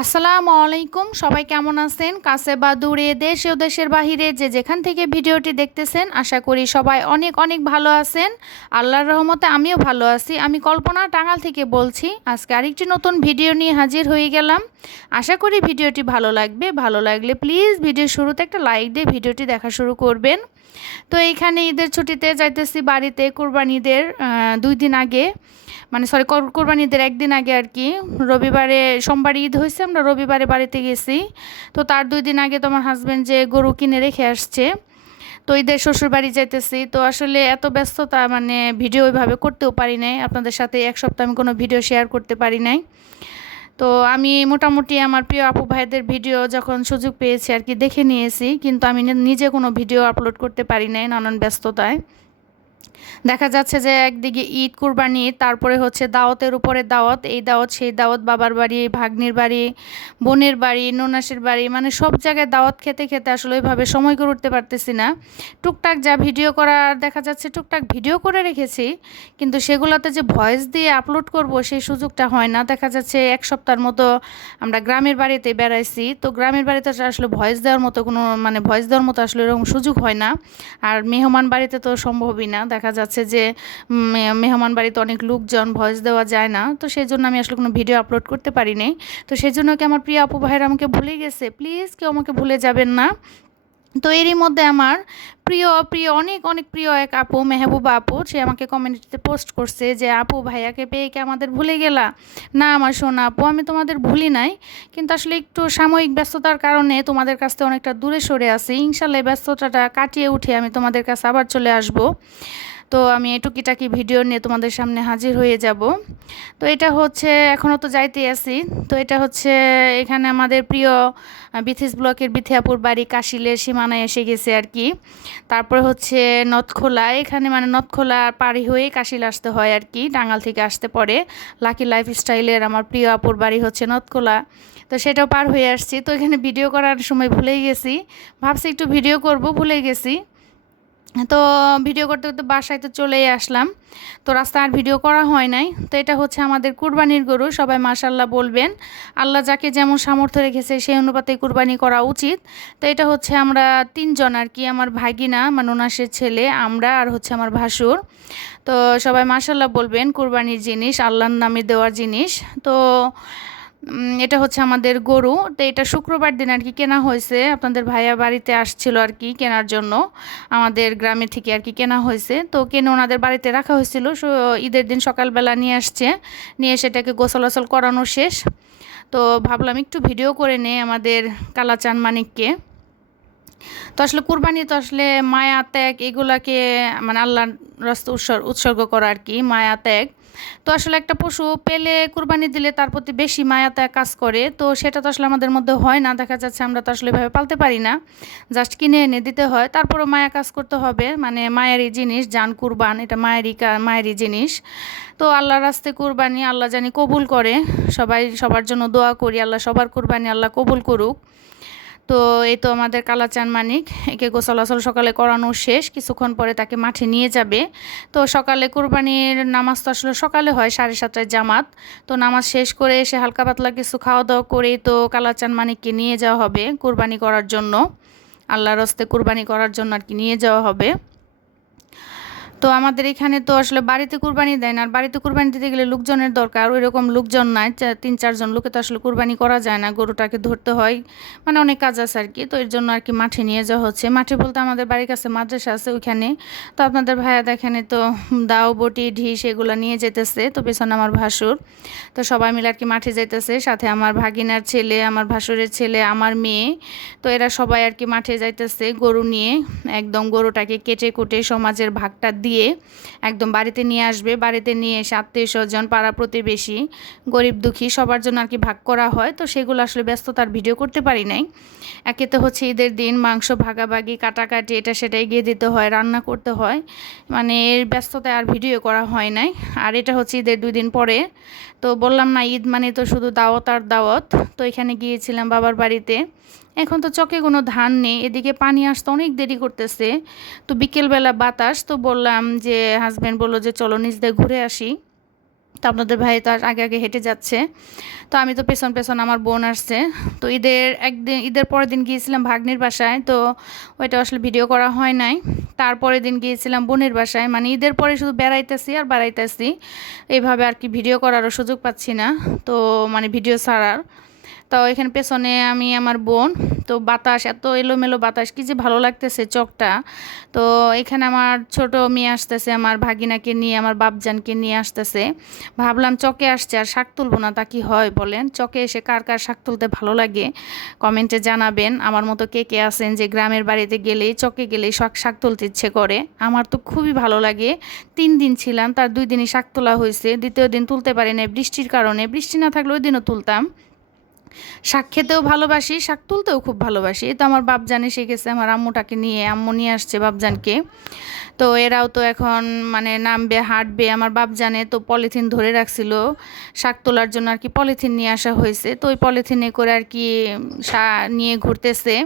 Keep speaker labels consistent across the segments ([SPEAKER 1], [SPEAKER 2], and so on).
[SPEAKER 1] আসসালামু আলাইকুম, সবাই কেমন আছেন? কাছে বা দূরে, দেশ ও দেশের বাহিরে যে যেখান থেকে ভিডিওটি দেখতেছেন, আশা করি সবাই অনেক অনেক ভালো আছেন। আল্লাহর রহমতে আমিও ভালো আছি। আমি কল্পনা টাঙ্গাল থেকে বলছি, আজকে আরেকটি নতুন ভিডিও নিয়ে হাজির হয়ে গেলাম। আশা করি ভিডিওটি ভালো লাগবে। ভালো লাগলে প্লিজ ভিডিওর শুরুতে একটা লাইক দিয়ে ভিডিওটি দেখা শুরু করবেন। তো এইখানে ঈদের ছুটিতে যাইতেছি বাড়িতে কোরবানিদের দুই দিন আগে। মানে সরি কোরবানিদের একদিন আগে আর কি। রবিবারে, সোমবার ঈদ হয়েছে, আমরা রবিবারে বাড়িতে গেছি। তো তার দুই দিন আগে তোমার হাজব্যান্ড যে গরু কিনে রেখে আসছে। তো ঈদের শ্বশুর বাড়ি যাইতেছি। তো আসলে এত ব্যস্ততা মানে ভিডিও ওইভাবে করতেও পারি নাই। আপনাদের সাথে এক সপ্তাহ আমি কোনো ভিডিও শেয়ার করতে পারি নাই। তো আমি মোটামুটি আমার প্রিয় আপু ভাইদের ভিডিও যখন সুযোগ পেয়েছি আর কি দেখে নিয়েছি, কিন্তু আমি নিজে কোনো ভিডিও আপলোড করতে পারি নাই নানান ব্যস্ততায়। দেখা যাচ্ছে যে একদিকে ঈদ কুরবানি, তারপরে হচ্ছে দাওয়াতের উপরে দাওয়াত। এই দাওয়াত, সেই দাওয়াত, বাবার বাড়ি, ভাগ্নির বাড়ি, বোনের বাড়ি ননাসের বাড়ি মানে সব জায়গায় দাওয়াত খেতে খেতে আসলে ওইভাবে সময় করে উঠতে পারতেছি না। টুকটাক যা ভিডিও করার, দেখা যাচ্ছে টুকটাক ভিডিও করে রেখেছি, কিন্তু সেগুলোতে যে ভয়েস দিয়ে আপলোড করব সেই সুযোগটা হয় না। দেখা যাচ্ছে এক সপ্তাহের মতো আমরা গ্রামের বাড়িতে বেড়াইছি, তো গ্রামের বাড়িতে আসলে ভয়েস দেওয়ার মতো কোনো মানে ভয়েস দেওয়ার মতো আসলে এরকম সুযোগ হয় না। আর মেহমান বাড়িতে তো সম্ভবই না। দেখা যাচ্ছে যে মেহমান বাড়িতে অনেক লোকজন ভয়েস দেওয়া যায় না। তো সেই জন্য আমি আসলে কোনো ভিডিও আপলোড করতে পারিনি তো সেই জন্য কি আমার প্রিয় আপু ভাইয়েরা আমাকে ভুলে গেছে? প্লিজ কেউ আমাকে ভুলে যাবেন না। তো এরই মধ্যে আমার প্রিয় প্রিয়, অনেক অনেক প্রিয় এক আপু, মেহবুবা আপু, সে আমাকে কমেন্টিতে পোস্ট করছে যে, আপু, ভাইয়াকে পেয়ে কি আমাদের ভুলে গেলা? না আমার সোনা আপু, আমি তোমাদের ভুলি নাই। কিন্তু আসলে একটু সাময়িক ব্যস্ততার কারণে তোমাদের কাছ থেকে অনেকটা দূরে সরে আছি। ইনশাল্লাহ ব্যস্ততাটা কাটিয়ে উঠে আমি তোমাদের কাছে আবার চলে আসব। তো আমি টুকিটাকি ভিডিও নিয়ে তোমাদের সামনে হাজির হয়ে যাব। তো এটা হচ্ছে, এখনও তো যাইতে আছি। তো এটা হচ্ছে, এখানে আমাদের প্রিয় বিথিস ব্লকের বিথিয়াপুর বাড়ি কাশিলের সীমানায় এসে গেছে আর কি। তারপর হচ্ছে নথখোলা এখানে মানে নথখোলা পাড়ি হয়ে কাশিল আসতে হয় আর কি টাঙ্গাল থেকে আসতে পরে। লাকি লাইফ স্টাইলের আমার প্রিয় আপুর বাড়ি হচ্ছে নথখোলা তো সেটাও পার হয়ে আসছি। তো এখানে ভিডিও করার সময় ভুলেই গেছি। ভাবছি একটু ভিডিও করব ভুলেই গেছি। তো ভিডিও করতে করতে বাসায় তো চলেই আসলাম। তো রাস্তা আর ভিডিও করা হয় নাই। তো এটা হচ্ছে আমাদের কুরবানির গরু, সবাই মাশাল্লাহ বলবেন। আল্লাহ যাকে যেমন সামর্থ্য রেখেছে, সেই অনুপাতে কুরবানি করা উচিত। তো এটা হচ্ছে আমরা তিনজন আর কি, আমার ভাগিনা মানে ওনাসের ছেলে, আমরা আর হচ্ছে আমার ভাসুর। তো সবাই মাশাল্লাহ বলবেন কুরবানির জিনিস, আল্লাহর নামে দেওয়ার জিনিস। তো এটা হচ্ছে আমাদের গরু। তো এটা শুক্রবার দিন আর কি কেনা হয়েছে। আপনাদের ভাইয়া বাড়িতে আসছিল আর কি কেনার জন্য। আমাদের গ্রামে থেকে আর কি কেনা হয়েছে। তো কেনে ওনাদের বাড়িতে রাখা হয়েছিল। ঈদের দিন সকালবেলা নিয়ে আসছে। নিয়ে সেটাকে গোসল ওসল করানো শেষ। তো ভাবলাম একটু ভিডিও করে নে আমাদের কালাচান মানিককে। তো আসলে কুরবানি তো আসলে মায়া ত্যাগ, এগুলাকে মানে আল্লাহ রাস্তা উৎসর্গ উৎসর্গ করা আর কি, মায়া ত্যাগ। তো আসলে একটা পশু পেলে কুরবানি দিলে তার প্রতি বেশি মায়াতে কাজ করে। তো সেটা তো আসলে আমাদের মধ্যে হয় না, দেখা যাচ্ছে আমরা তো আসলে এভাবে পালতে পারি না। জাস্ট কিনে এনে দিতে হয়, তারপরও মায়া কাজ করতে হবে। মানে মায়েরই জিনিস যান কুরবান, এটা মায়েরই মায়েরই জিনিস। তো আল্লাহ রাস্তে কুরবানি আল্লাহ জানি কবুল করে। সবাই সবার জন্য দোয়া করি, আল্লাহ সবার কুরবানি আল্লাহ কবুল করুক। তো এই তো আমাদের কালাচান মানিক, একে গোসল আসল সকালে করানো শেষ, কিছুক্ষণ পরে তাকে মাঠে নিয়ে যাবে। তো সকালে কুরবানির নামাজ তো আসলে সকালে হয়, সাড়ে সাতটায় জামাত। তো নামাজ শেষ করে এসে হালকা পাতলা কিছু খাওয়া দাওয়া করেই তো কালাচান মানিককে নিয়ে যাওয়া হবে কুরবানি করার জন্য। আল্লাহর রস্তে কুরবানি করার জন্য আর কি নিয়ে যাওয়া হবে। তো আমাদের এখানে তো আসলে বাড়িতে কুরবানি দেয় না। আর বাড়িতে কুরবানি দিতে গেলে লোকজনের দরকার। ওই রকম লোকজন নাই। তিন চারজন লোকে তো আসলে কুরবানি করা যায় না। গরুটাকে ধরতে হয়। মানে অনেক কাজ আছে আর কি। তো এর জন্য আর কি মাঠে নিয়ে যাওয়া হচ্ছে। মাঠে বলতে আমাদের বাড়ির কাছে মাদ্রাসা আছে ওইখানে। তো আপনাদের ভাইয়া দেখেন তো দাও, বটি, ঢিস এগুলো নিয়ে যেতেছে তো পেছনে আমার ভাসুর। তো সবাই মিলে আর কি মাঠে যাইতেছে। সাথে আমার ভাগিনার ছেলে, আমার ভাসুরের ছেলে, আমার মেয়ে। তো এরা সবাই আর কি মাঠে যাইতেছে গরু নিয়ে। একদম গরুটাকে কেটে কুটে সমাজের ভাগটা দিয়ে দিয়ে একদম বাড়িতে নিয়ে আসবে। বাড়িতে নিয়ে এসে আত্মীয় স্বজন, পাড়া প্রতিবেশী, গরিব দুঃখী সবার জন্য আর কি ভাগ করা হয়। তো সেগুলো আসলে ব্যস্ততার ভিডিও করতে পারি নাই। একে তো হচ্ছে ঈদের দিন মাংস ভাগাভাগি, কাটাকাটি, এটা সেটা এগিয়ে দিতে হয়, রান্না করতে হয়। মানে এর ব্যস্ততায় আর ভিডিও করা হয় নাই। আর এটা হচ্ছে ঈদের দুই দিন পরে। তো বললাম না, ঈদ মানে তো শুধু দাওয়াত আর দাওয়াত। তো এখানে গিয়েছিলাম বাবার বাড়িতে। এখন তো চকে কোনো ধান নেই, এদিকে পানি আসতে অনেক দেরি করতেছে। তো বিকেলবেলা বাতাস, তো বললাম যে হাজব্যান্ড বলল যে চলো নিজ দিয়ে ঘুরে আসি। তো আপনাদের ভাই তো আগে আগে হেঁটে যাচ্ছে। তো আমি তো পেছন পেছন আমার বোন আসছে। তো ঈদের একদিন, ঈদের পরের দিন গিয়েছিলাম ভাগ্নির বাসায়, তো ওইটা আসলে ভিডিও করা হয় নাই। তারপরের দিন গিয়েছিলাম বোনের বাসায় মানে ঈদের পরে শুধু বেড়াইতেছি আর বেড়াইতেছি। এইভাবে আর কি ভিডিও করারও সুযোগ পাচ্ছি না, তো মানে ভিডিও ছাড়ার। তো এখানে পেছনে আমি আমার বোন, তো বাতাস, এত এলোমেলো বাতাস, কি যে ভালো লাগতেছে চকটা তো এখানে আমার ছোট মেয়ে আসতেছে, আমার ভাগিনাকে নিয়ে, আমার বাপজানকে নিয়ে আসতেছে। ভাবলাম চকে আসছে, আর শাক তুলবো না, তা কি হয় বলেন? চকে এসে কার কার শাক তুলতে ভালো লাগে? কমেন্টে জানাবেন। আমার মতো কে কে আছেন যে গ্রামের বাড়িতে গেলেই, চকে গেলেই শাক শাক তুলতে ইচ্ছে করে। আমার তো খুবই ভালো লাগে। তিন দিন ছিলাম, তার দুই দিনই শাক তোলা হয়েছে, দ্বিতীয় দিন তুলতে পারি না বৃষ্টির কারণে। বৃষ্টি না থাকলে ওই দিনও তুলতাম। শাক খেতেও ভালোবাসি, শাক তুলতেও খুব ভালোবাসি। তো আমার বাপজানে শিখেছে, আমার আম্মুটাকে নিয়ে, আম্মু নিয়ে আসছে বাপজানকে। তো এরাও তো এখন মানে নামবে, হাঁটবে, আমার বাপজানে তো পলিথিন ধরে রাখছিল। শাক তোলার জন্য আর কি পলিথিন নিয়ে আসা হয়েছে, তো ওই পলিথিনে করে আর কি নিয়ে ঘুরতেছে।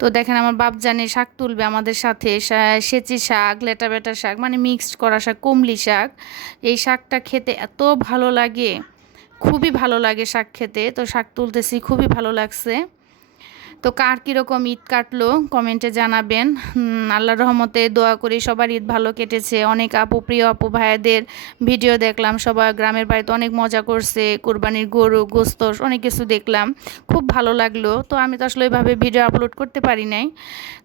[SPEAKER 1] তো দেখেন আমার বাপ জানে শাক তুলবে আমাদের সাথে সেচি শাক লেটা বেটা শাক মানে মিক্সড করা শাক, কুমলি শাক। এই শাকটা খেতে এত ভালো লাগে। খুবই ভালো লাগে শাক খেতে। তো শাক তুলতেছি, খুবই ভালো লাগছে। তো কার কীরকম ঈদ কাটলো কমেন্টে জানাবেন। আল্লাহর রহমতে দোয়া করি সবার ঈদ ভালো কেটেছে। অনেক আপু, প্রিয় আপু ভাইয়াদের ভিডিও দেখলাম সবাই গ্রামের বাড়িতে অনেক মজা করছে, কোরবানির গরু, গোস্ত, অনেক কিছু দেখলাম। খুব ভালো লাগল। তো আমি তো আসলে ওইভাবে ভিডিও আপলোড করতে পারি নাই।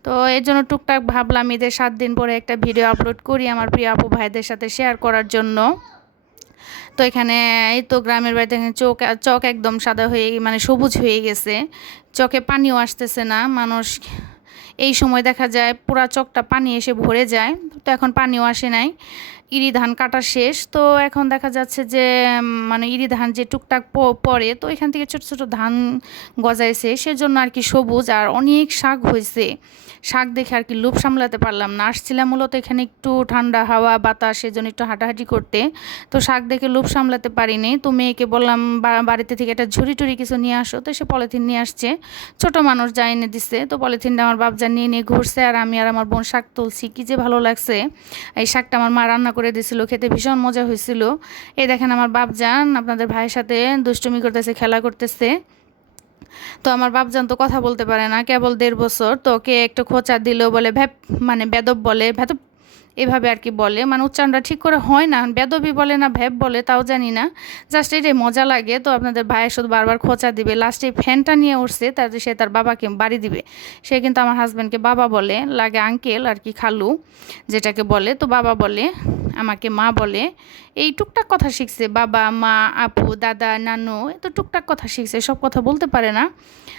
[SPEAKER 1] তো এর জন্য টুকটাক ভাবলাম ঈদের সাত দিন পরে একটা ভিডিও আপলোড করি আমার প্রিয় আপু ভাইদের সাথে শেয়ার করার জন্য। তো এখানে এই তো গ্রামের বাড়িতে চোখ চক একদম সাদা হয়ে মানে সবুজ হয়ে গেছে। চোখে পানিও আসতেছে না, মানুষ এই সময় দেখা যায় পুরা চকটা পানি এসে ভরে যায়। তো এখন পানিও আসে নাই। ইরি ধান কাটা শেষ। তো এখন দেখা যাচ্ছে যে মানে ইরি ধান যে টুকটাক পরে তো এখান থেকে ছোট ছোট ধান গজাইছে। সেজন্য আর কি সবুজ আর অনেক শাক হয়েছে শাক দেখে আর কি লোভ সামলাতে পারলাম না। আসছিলাম মূলত এখানে একটু ঠান্ডা হাওয়া, বাতাস, সেজন্য একটু হাঁটাহাঁটি করতে। তো শাক দেখে লোভ সামলাতে পারিনি। তো মেয়েকে বললাম বাড়িতে থেকে একটা ঝুড়ি টুরি কিছু নিয়ে আসো। তো সে পলিথিন নিয়ে আসছে। ছোট মানুষ যা এনে দিচ্ছে তো পলিথিনটা আমার বাবজা নিয়ে নিয়ে ঘুরছে আর আমি আর আমার বোন শাক তুলছি। কী যে ভালো লাগছে। এই শাকটা আমার মা রান্না করে দিয়েছিল খেতে ভীষণ মজা হয়েছিল। এই দেখেন আমার বাপজান আপনাদের ভাইয়ের সাথে দুষ্টুমি করতেছে, খেলা করতেছে। তো আমার বাপজান তো কথা বলতে পারে না, কেবল দেড় বছর। তো ওকে একটু খোঁচা দিল বলে, ভ্যাপ মানে বেদব বলে, ভ্যাতব এভাবে আর কি বলে। মানে উচ্চারণটা ঠিক করে হয় না, বেদবি বলে না ভ্যাব বলে, তাও জানি না। জাস্ট এটাই মজা লাগে। তো আপনাদের ভাইয়ের শুধু বারবার খোঁচা দিবে। লাস্টে ফ্যানটা নিয়ে উঠছে, তার সে তার বাবাকে বাড়ি দিবে। সে কিন্তু আমার হাজব্যান্ডকে বাবা বলে, লাগে আঙ্কেল আর কি খালু, যেটাকে বলে। তো বাবা বলে, আমাকে মা বলে, এই টুকটাক কথা শিখছে। বাবা, মা, আপু, দাদা, নানু তো টুকটাক কথা শিখছে, সব কথা বলতে পারে না।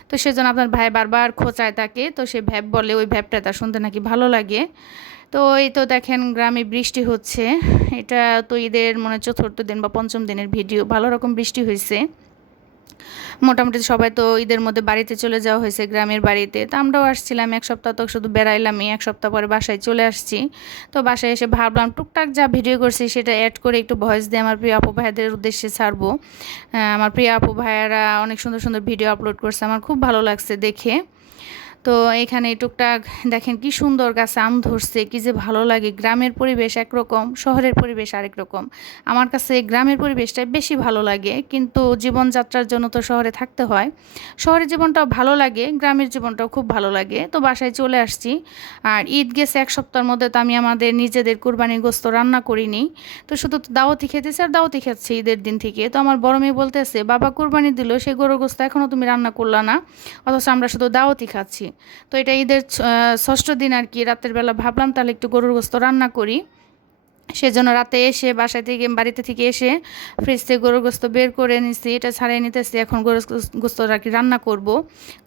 [SPEAKER 1] তো সেজন্য আপনার ভাই বারবার খোঁচায় তাকে। তো সে ভ্যাব বলে, ওই ভ্যাবটা তার শুনতে নাকি ভালো লাগে। তো এই তো দেখেন গ্রামে বৃষ্টি হচ্ছে। এটা তো ঈদের মনে চতুর্থ দিন বা পঞ্চম দিনের ভিডিও। ভালো রকম বৃষ্টি হয়েছে। মোটামুটি সবাই তো ঈদের মধ্যে বাড়িতে চলে যাওয়া হয়েছে, গ্রামের বাড়িতে। তো আমরাও আসছিলাম এক সপ্তাহ তো শুধু বেড়াইলামই এক সপ্তাহ পরে বাসায় চলে আসছি। তো বাসায় এসে ভাবলাম, টুকটাক যা ভিডিও করছি সেটা অ্যাড করে একটু ভয়েস দিয়ে আমার প্রিয় আপু ভাইদের উদ্দেশ্যে ছাড়বো। আমার প্রিয় আপু ভাইয়ারা অনেক সুন্দর সুন্দর ভিডিও আপলোড করছে, আমার খুব ভালো লাগছে দেখে। তো এখানে টুকটাক দেখেন কি সুন্দর গাছে আম ধরছে, কি যে ভালো লাগে। গ্রামের পরিবেশ একরকম, শহরের পরিবেশ আরেক রকম। আমার কাছে গ্রামের পরিবেশটাই বেশি ভালো লাগে, কিন্তু জীবনযাত্রার জন্য তো শহরে থাকতে হয়। শহরের জীবনটাও ভালো লাগে, গ্রামের জীবনটাও খুব ভালো লাগে। তো বাসায় চলে আসছি। আর ঈদ গেছে এক সপ্তাহের মধ্যে তো আমি আমাদের নিজেদের কুরবানির গোস্ত রান্না করিনি। তো শুধু দাওয়াতি খেতেছি আর দাওয়াতি খাচ্ছি ঈদের দিন থেকে। তো আমার বড় মেয়ে বলতেছে, বাবা কুরবানি দিল সেই গরুর গোস্ত এখনও তুমি রান্না করলা না। অথচ আমরা শুধু দাওয়াতি খাচ্ছি। তো এটা ঈদের ষষ্ঠ দিন আর কি, রাতের বেলা ভাবলাম তাহলে একটু গরুর গোস্ত রান্না করি। সেজন্য রাতে এসে বাসায় থেকে, বাড়িতে থেকে এসে ফ্রিজ থেকে গরুর গোস্ত বের করে নিছি, এটা ছাড়িয়ে নিতেছি। এখন গরুর গোস্ত আর কি রান্না করব।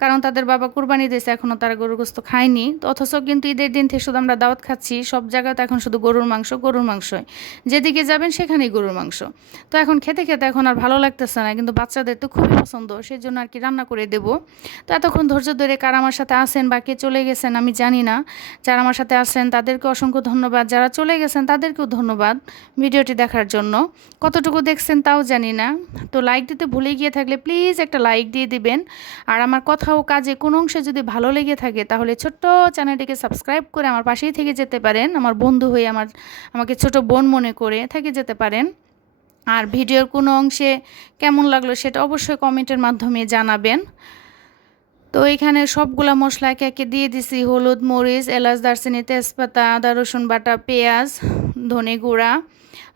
[SPEAKER 1] কারণ তাদের বাবা কুরবানি দিয়েছে এখনও তারা গরুর গোস্ত খায়নি। তো অথচ কিন্তু ঈদের দিন থেকে শুধু আমরা দাওয়াত খাচ্ছি, সব জায়গাতে এখন শুধু গরুর মাংস, গরুর মাংসই। যেদিকে যাবেন সেখানেই গরুর মাংস। তো এখন খেতে খেতে এখন আর ভালো লাগতেছে না, কিন্তু বাচ্চাদের তো খুবই পছন্দ সেই জন্য আর কি রান্না করে দেব। তো এতক্ষণ ধৈর্য ধরে কারা আমার সাথে আসেন বা কে চলে গেছেন আমি জানি না। যারা আমার সাথে আসেন তাদেরকে অসংখ্য ধন্যবাদ। যারা চলে গেছেন তাদেরকেও ধন্যবাদ ভিডিওটি দেখার জন্য। কতটুকু দেখছেন তাও জানি না। তো লাইক দিতে ভুলে গিয়ে থাকলে প্লিজ একটা লাইক দিয়ে দিবেন। আর আমার কথা ও কাজে কোনো অংশে যদি ভালো লেগে থাকে তাহলে ছোট্ট চ্যানেলটিকে সাবস্ক্রাইব করে আমার পাশেই থেকে যেতে পারেন। আমার বন্ধু হয়ে আমার, আমাকে ছোট বোন মনে করে থেকে যেতে পারেন। আর ভিডিওর কোনো অংশে কেমন লাগল সেটা অবশ্যই কমেন্টের মাধ্যমে জানাবেন। তো এখানে সবগুলা মশলা একে একে দিয়ে দিছি। হলুদ, মরিচ, এলাচ, দারচিনি, তেজপাতা, আদা, রসুন বাটা, পেঁয়াজ। ধনে গুঁড়া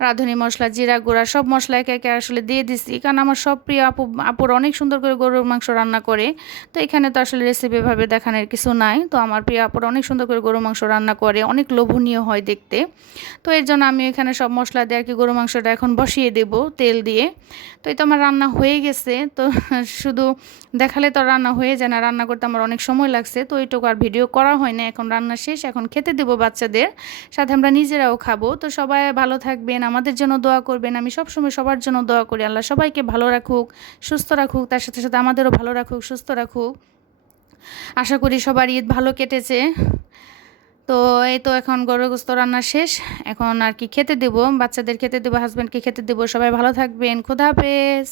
[SPEAKER 1] রাঁধুনি মশলা, জিরা গুঁড়া, সব মশলা একে একে আসলে দিয়ে দিছি। কারণ আমার সব প্রিয় আপু, আপুর অনেক সুন্দর করে গরুর মাংস রান্না করে। তো এখানে তো আসলে রেসিপি ভাবে দেখানোর কিছু নাই। তো আমার প্রিয় আপুর অনেক সুন্দর করে গরুর মাংস রান্না করে, অনেক লোভনীয় হয় দেখতে। তো এর জন্য আমি এখানে সব মশলা দিয়ে আর কি গরু মাংসটা এখন বসিয়ে দেব তেল দিয়ে। তো এই তো আমার রান্না হয়ে গেছে। তো শুধু দেখালে তো রান্না হয়ে যায় না, রান্না করতে আমার অনেক সময় লাগছে। তো এইটুকু আর ভিডিও করা হয় না, এখন রান্না শেষ, এখন খেতে দেবো বাচ্চাদের। সাথে আমরা নিজেরাও খাব। তো সবাই ভালো থাকবেন আমাদের জন্য দোয়া করবেন। আমি সবসময় সবার জন্য দোয়া করি। আল্লাহ সবাইকে ভালো রাখুক, সুস্থ রাখুক, তার সাথে সাথে আমাদেরও ভালো রাখুক, সুস্থ রাখুক। আশা করি সবার ঈদ ভালো কেটেছে। তো এই তো এখন গরু গোস্ত রান্না শেষ। এখন আর কি খেতে দেবো, বাচ্চাদের খেতে দেবো হাজব্যান্ডকে খেতে দেবো। সবাই ভালো থাকবেন। খুদা হাফেজ।